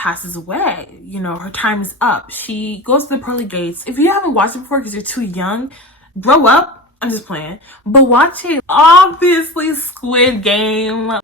passes away. You know, her time is up. She goes to the pearly gates. If you haven't watched it before because you're too young, grow up. I'm just playing. But watch it. Obviously, Squid Game.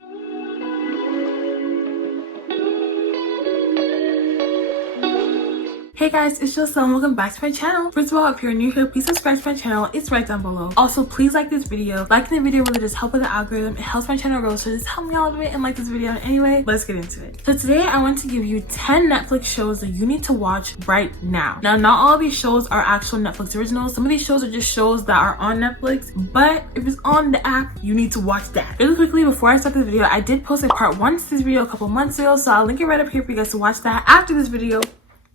Hey guys, it's Joselle and welcome back to my channel. First of all, if you're new here, please subscribe to my channel. It's right down below. Also, please like this video. Liking the video really just helps with the algorithm. It helps my channel grow, so just help me out a bit and like this video. Anyway, let's get into it. So today I want to give you 10 Netflix shows that you need to watch right now. Now, not all of these shows are actual Netflix originals. Some of these shows are just shows that are on Netflix, but if it's on the app, you need to watch that. Really quickly, before I start this video, I did post a part 1 to this video a couple months ago, so I'll link it right up here for you guys to watch that after this video.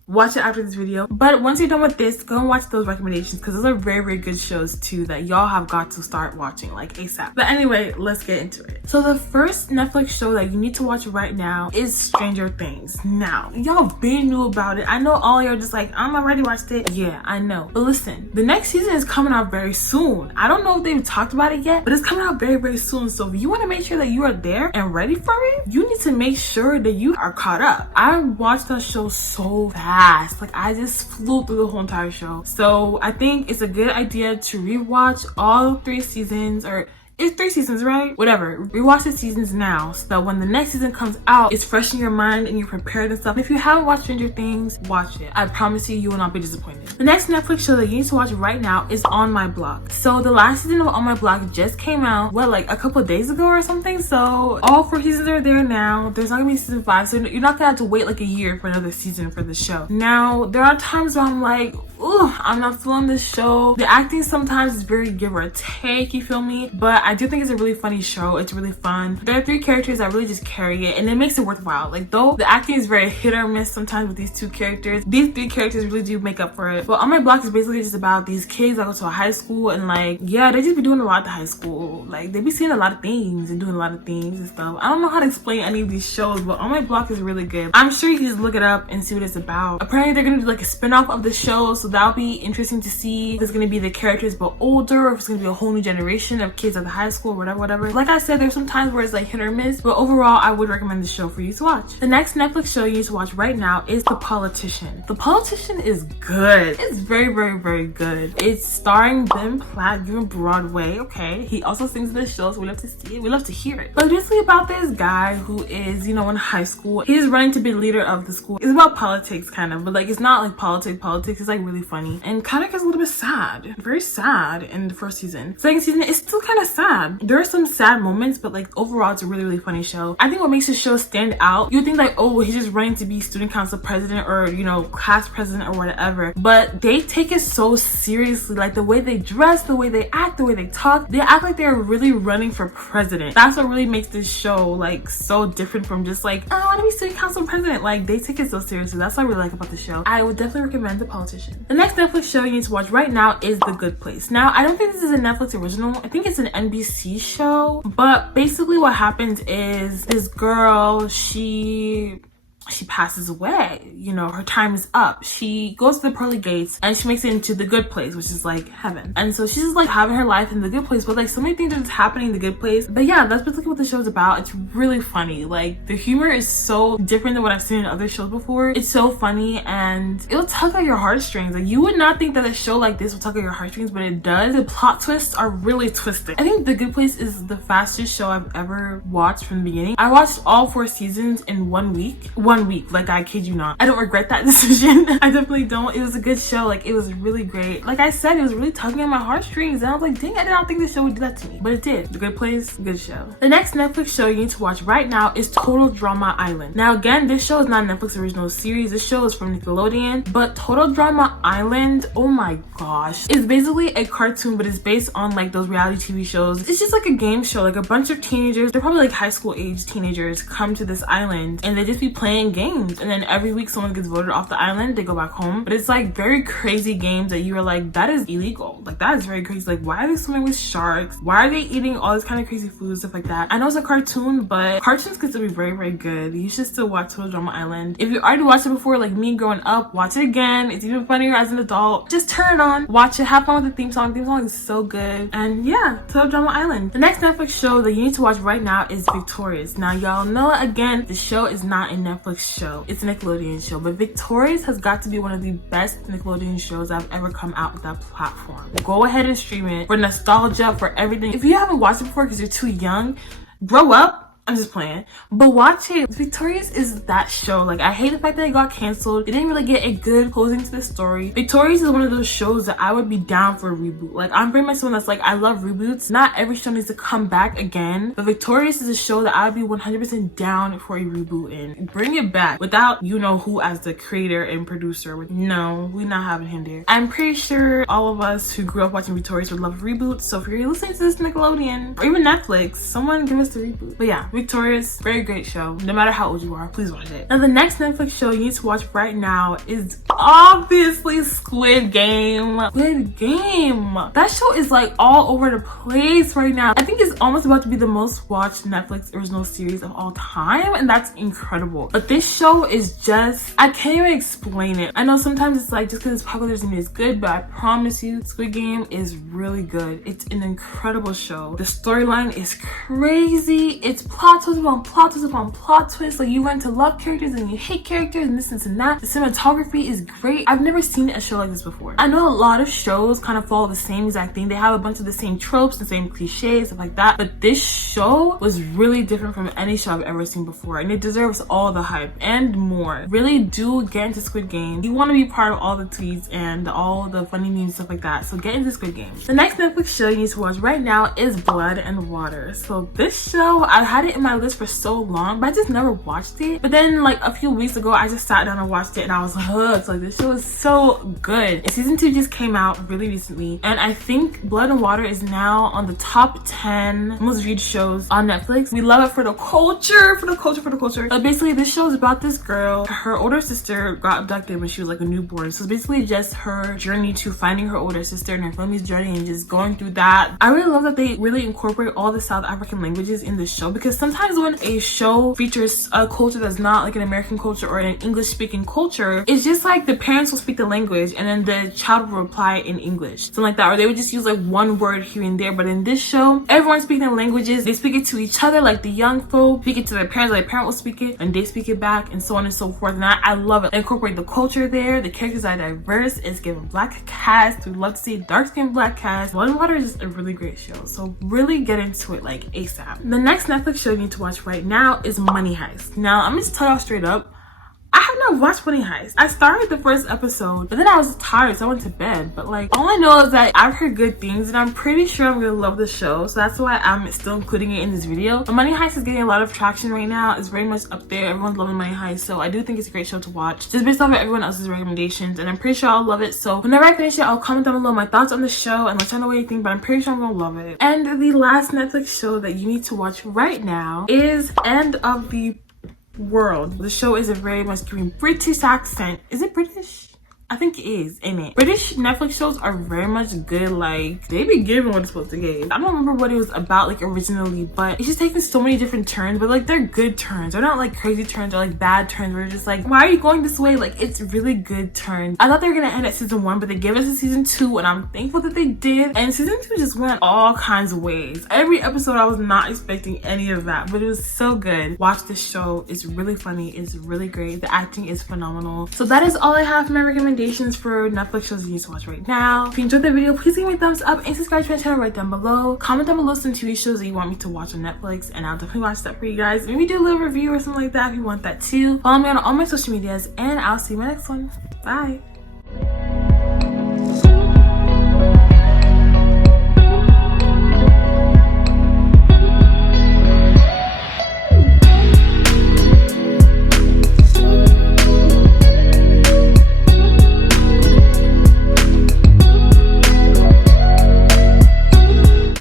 Watch it after this video. But once you're done with this, go and watch those recommendations because those are very good shows too that y'all have got to start watching like ASAP. But anyway, let's get into it. So the first Netflix show that you need to watch right now is Stranger Things. Now, y'all been knew about it. I know all y'all just like, I'm already watched it. Yeah, I know. But listen, the next season is coming out very soon. I don't know if they've talked about it yet, but it's coming out very soon. So if you want to make sure that you are there and ready for it, you need to make sure that you are caught up. I watched that show so fast. Like I just flew through the whole entire show. So I think it's a good idea to rewatch all 3 seasons, or it's 3 seasons, right? Whatever. Rewatch the seasons now so that when the next season comes out, it's fresh in your mind and you're prepared and stuff. If you haven't watched Stranger Things, watch it. I promise you, you will not be disappointed. The next Netflix show that you need to watch right now is On My Block. So the last season of On My Block just came out, what, like a couple of days ago or something? So all 4 seasons are there now. There's not gonna be season 5, so you're not gonna have to wait like a year for another season for the show. Now, there are times where I'm like, ooh, I'm not feeling this show. The acting sometimes is very give or take, you feel me? But I do think it's a really funny show. It's really fun. There are 3 characters that really just carry it and it makes it worthwhile. Like though the acting is very hit or miss sometimes with these 2 characters, these 3 characters really do make up for it. But On My Block is basically just about these kids that go to a high school and like, yeah, they just be doing a lot at the high school. Like they be seeing a lot of things and doing a lot of things and stuff. I don't know how to explain any of these shows, but On My Block is really good. I'm sure you can just look it up and see what it's about. Apparently they're gonna do like a spin-off of the show, so that'll be interesting to see if it's gonna be the characters but older, or if it's gonna be a whole new generation of kids at the high school, whatever. Like I said, there's some times where it's like hit or miss, but overall I would recommend this show for you to watch. The next Netflix show you need to watch right now is The Politician. The Politician is good. It's very good. It's starring Ben Platt doing Broadway. Okay, he also sings in this show, so we love to see it, we love to hear it. But it's basically about this guy who is, you know, in high school. He's running to be leader of the school. It's about politics kind of, but like it's not like politics. It's like really funny and kind of gets a little bit sad, very sad in the first season. Second season is still kind of sad. There are some sad moments, but like overall it's a really funny show. I think what makes the show stand out, you think like, oh, he's just running to be student council president or, you know, class president or whatever, but they take it so seriously. Like the way they dress, the way they act, the way they talk, they act like they're really running for president. That's what really makes this show like so different from just like, oh, I want to be student council president. Like they take it so seriously. That's what I really like about the show. I would definitely recommend The Politician. The next Netflix show you need to watch right now is The Good Place. Now, I don't think this is a Netflix original. I think it's an NBC show, but basically what happens is this girl, she passes away. You know, her time is up. She goes to the pearly gates and she makes it into the good place, which is like heaven. And so she's just like having her life in the good place, but like so many things are just happening in the good place. But yeah, that's basically what the show's about. It's really funny. Like the humor is so different than what I've seen in other shows before. It's so funny and it'll tug at your heartstrings. Like you would not think that a show like this will tug at your heartstrings, but it does. The plot twists are really twisted. I think The Good Place is the fastest show I've ever watched from the beginning. I watched all 4 seasons in 1 week. Like I kid you not. I don't regret that decision. I definitely don't. It was a good show. Like it was really great. Like I said, it was really tugging at my heartstrings and I was like, dang, I did not think this show would do that to me, but it did. The Good Place, good show. The next Netflix show you need to watch right now is Total Drama Island. Now again, this show is not a Netflix original series. This show is from Nickelodeon, but Total Drama Island, oh my gosh, it's basically a cartoon, but it's based on like those reality TV shows. It's just like a game show. Like a bunch of teenagers, they're probably like high school age teenagers, come to this island and they just be playing games, and then every week someone gets voted off the island, they go back home. But it's like very crazy games that you are like, that is illegal. Like that is very crazy. Like why are they swimming with sharks? Why are they eating all this kind of crazy food, stuff like that? I know it's a cartoon, but cartoons can still be very good. You should still watch Total Drama Island. If you already watched it before, like me growing up, watch it again. It's even funnier as an adult. Just turn it on, watch it, have fun with the theme song. The theme song is so good. And yeah, Total Drama Island. The next Netflix show that you need to watch right now is Victorious. Now y'all know, again, the show is not a Netflix show. It's a Nickelodeon show, but Victorious has got to be one of the best Nickelodeon shows that have ever come out with that platform. Go ahead and stream it for nostalgia, for everything. If you haven't watched it before because you're too young, grow up. I'm just playing, but watch it. Victorious is that show. Like, I hate the fact that it got canceled. It didn't really get a good closing to the story. Victorious is one of those shows that I would be down for a reboot. Like, I'm very much someone that's like, I love reboots. Not every show needs to come back again, but Victorious is a show that I would be 100% down for a reboot and bring it back without you know who as the creator and producer. No, we're not having him there. I'm pretty sure all of us who grew up watching Victorious would love reboots. So if you're listening to this Nickelodeon or even Netflix, someone give us the reboot. But yeah, Victorious, very great show. No matter how old you are, please watch it. Now the next Netflix show you need to watch right now is obviously Squid Game. Squid Game. That show is like all over the place right now. I think it's almost about to be the most watched Netflix original series of all time, and that's incredible. But this show is just, I can't even explain it. I know sometimes it's like just because it's popular doesn't mean it's good, but I promise you Squid Game is really good. It's an incredible show. The storyline is crazy. It's plot twist upon plot twist upon plot twist. Like, you run to love characters and you hate characters and this and that. The cinematography is great. I've never seen a show like this before. I know a lot of shows kind of follow the same exact thing. They have a bunch of the same tropes, the same cliches, stuff like that. But this show was really different from any show I've ever seen before, and it deserves all the hype and more. Really do get into Squid Game. You want to be part of all the tweets and all the funny memes, stuff like that. So get into Squid Game. The next Netflix show you need to watch right now is Blood and Water. So this show, I've had it in my list for so long, but I just never watched it. But then like a few weeks ago, I just sat down and watched it and I was hooked. Like, this show is so good. And season 2 just came out really recently, and I think Blood and Water is now on the top 10 most viewed shows on Netflix. We love it for the culture, for the culture. But basically this show is about this girl. Her older sister got abducted when she was like a newborn. So it's basically just her journey to finding her older sister and her family's journey and just going through that. I really love that they really incorporate all the South African languages in this show, because sometimes when a show features a culture that's not like an American culture or an English speaking culture, it's just like the parents will speak the language and then the child will reply in English, something like that, or they would just use like one word here and there. But in this show, everyone's speaking their languages. They speak it to each other, like the young folk speak it to their parents, like their parent will speak it and they speak it back, and so on and so forth. And I love it. They incorporate the culture there. The characters are diverse. It's given black cast. We love to see dark skinned black cast. Blood and Water is just a really great show, so really get into it like ASAP. The next Netflix show you need to watch right now is Money Heist. Now I'm just tell y'all straight up, I have not watched Money Heist. I started the first episode, but then I was tired, so I went to bed. But like, all I know is that I've heard good things, and I'm pretty sure I'm gonna love the show. So that's why I'm still including it in this video. But Money Heist is getting a lot of traction right now. It's very much up there. Everyone's loving Money Heist, so I do think it's a great show to watch, just based off of everyone else's recommendations. And I'm pretty sure I'll love it. So whenever I finish it, I'll comment down below my thoughts on the show and let y'all know what you think. But I'm pretty sure I'm gonna love it. And the last Netflix show that you need to watch right now is End of the World. The show is a very much giving British accent. Is it British? I think it is, ain't it? British Netflix shows are very much good. Like, they be giving what it's supposed to give. I don't remember what it was about like originally, but it's just taking so many different turns, but like they're good turns. They're not like crazy turns or like bad turns where you're just like, why are you going this way? Like, it's really good turns. I thought they were gonna end at season 1, but they gave us a season 2, and I'm thankful that they did. And season 2 just went all kinds of ways. Every episode I was not expecting any of that, but it was so good. Watch this show. It's really funny. It's really great. The acting is phenomenal. So that is all I have for my recommendations for Netflix shows you need to watch right now. If you enjoyed the video, please give me a thumbs up and subscribe to my channel right down below. Comment down below some TV shows that you want me to watch on Netflix, and I'll definitely watch that for you guys. Maybe do a little review or something like that if you want that too. Follow me on all my social medias, and I'll see you in my next one. Bye.